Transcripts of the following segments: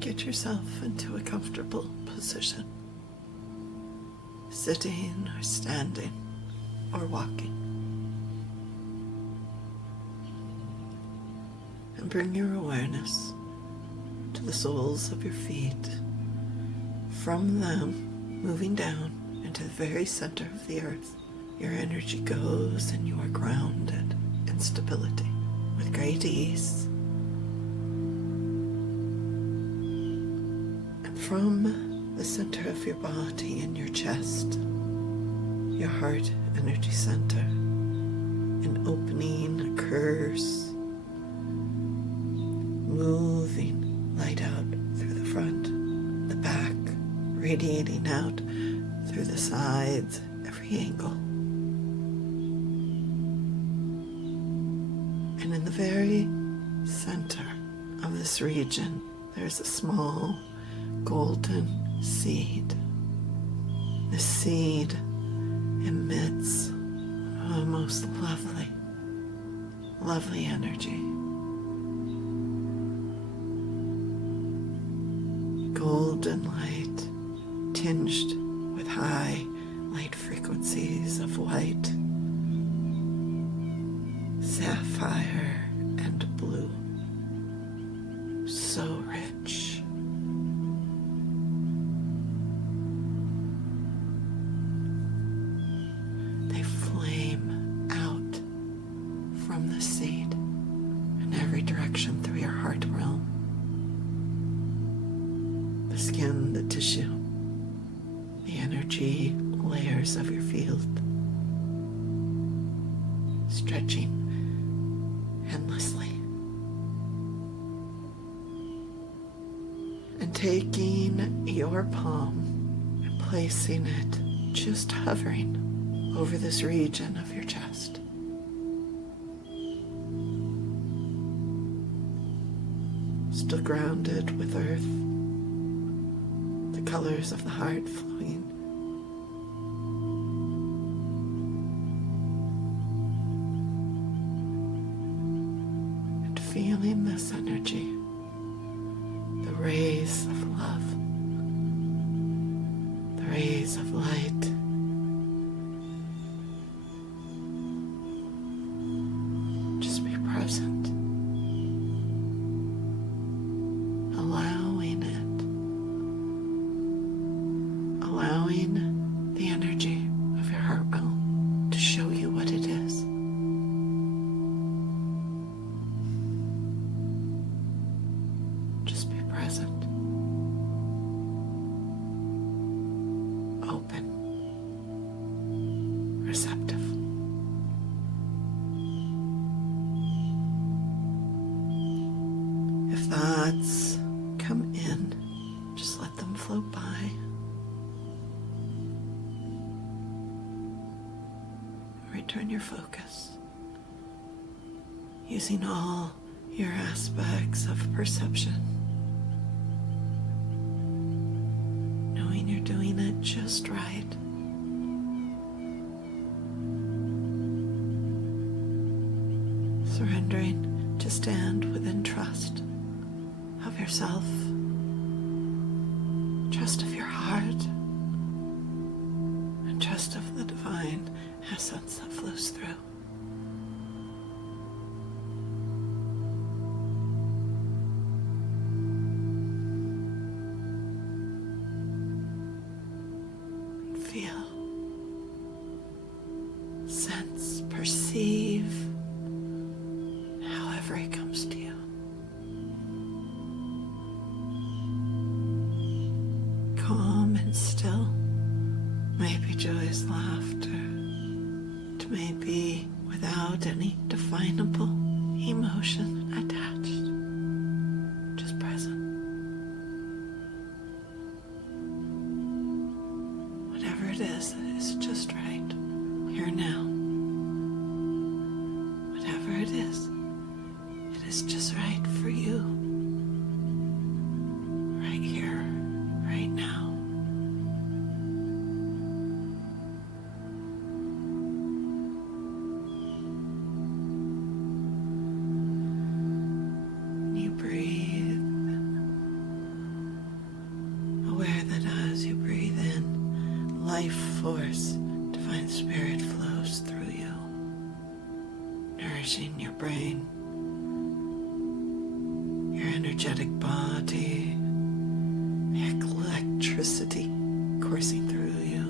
Get yourself into a comfortable position, sitting or standing or walking. And bring your awareness to the soles of your feet. From them, moving down into the very center of the earth, your energy goes and you are grounded in stability with great ease. And from the center of your body in your chest, your heart energy center, an opening occurs, moving light out through the front, the back, radiating out through the sides, every angle. And in the very center of this region, there's a small golden seed. The seed emits a most lovely, lovely energy. Golden light tinged with high light frequencies of white, sapphire, and blue. So rich. They flame out from the seed in every direction through your heart realm. The skin, the tissue, the energy layers of your field, stretching endlessly. And taking your palm and placing it, just hovering over this region of your chest. Still grounded with earth, the colors of the heart flowing. And feeling this energy, the rays of love, the rays of light, just be present, allowing the energy of your heart realm to show you what it is. Just be present, open, receptive. If thoughts come in, just let them float by. Return your focus, using all your aspects of perception, knowing you're doing it just right. Surrendering to stand within trust of yourself, trust of your heart, and trust of the divine essence that flows through. Feel, sense, perceive, however it comes to you. Calm and still, maybe joyous laughter, to maybe without any definable emotion attached, just present. Whatever it is just right, here now. Whatever it is just right for you, right here, right now. You breathe Divine Spirit flows through you, nourishing your brain, your energetic body, the electricity coursing through you.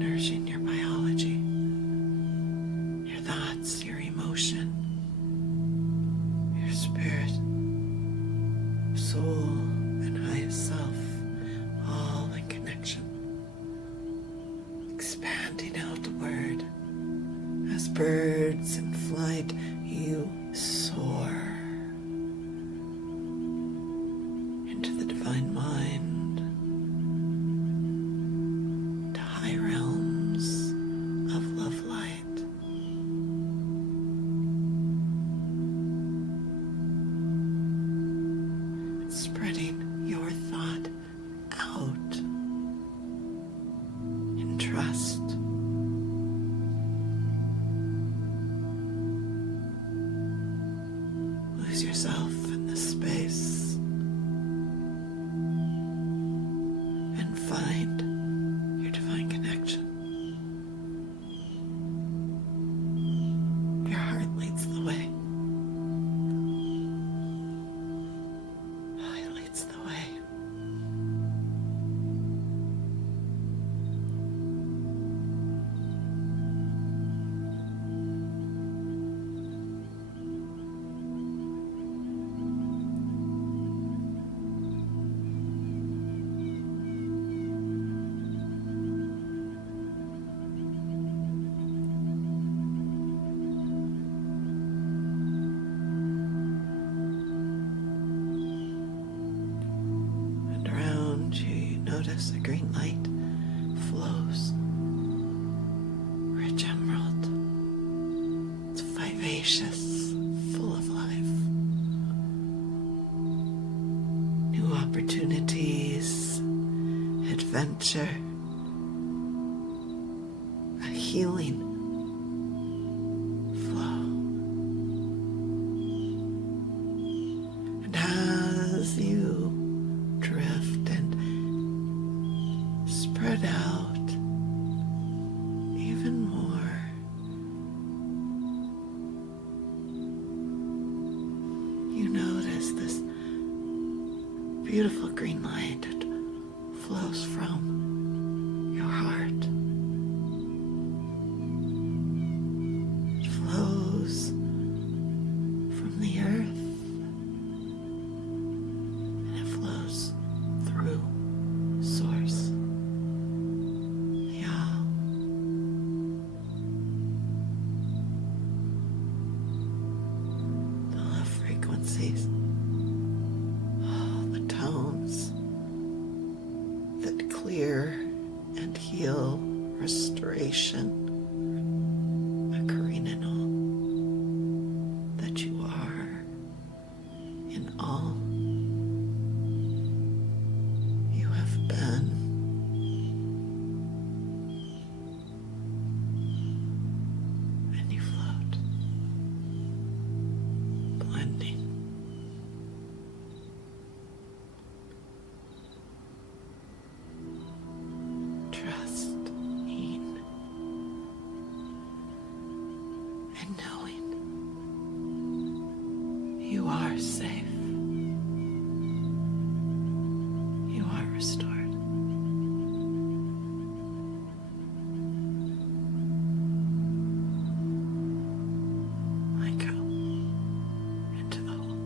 Nourishing your biology, your thoughts, your emotion, your spirit, soul, and highest self, all in connection. Expanding outward. As birds in flight, you soar into the divine mind, to high realms of love light. Spreading your thought out in trust. Lose yourself in this space and find your divine connection. Your heart leads the way. It leads the way. And around you, you notice a green light flows. Rich emerald. It's vivacious, full of life. New opportunities, adventure, a healing flow. And as you drift and spread out even more, you notice this beautiful green light that flows from your heart. It flows from the earth, and it flows through Source. Yeah. The love frequencies, the tones that clear and heal, restoration, occurring in all that you are, in all you have been. And you float, blending. Trusting and knowing you are safe. You are restored. Let go into the whole.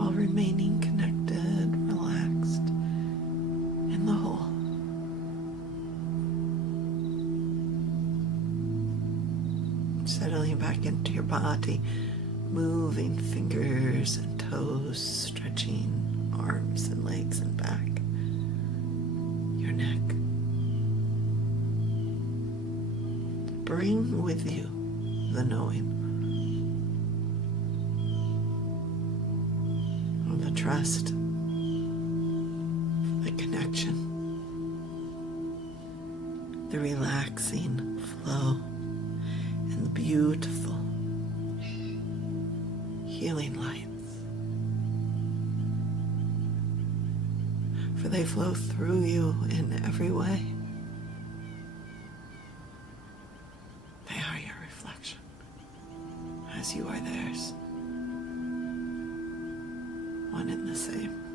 while remaining connected, relaxed in the whole. Settling back into your body, moving fingers and toes, stretching arms and legs and back, your neck. Bring with you the knowing of the trust, the connection, the relaxing flow, and the beautiful healing lights. For they flow through you in every way. They are your reflection, as you are theirs. One and the same.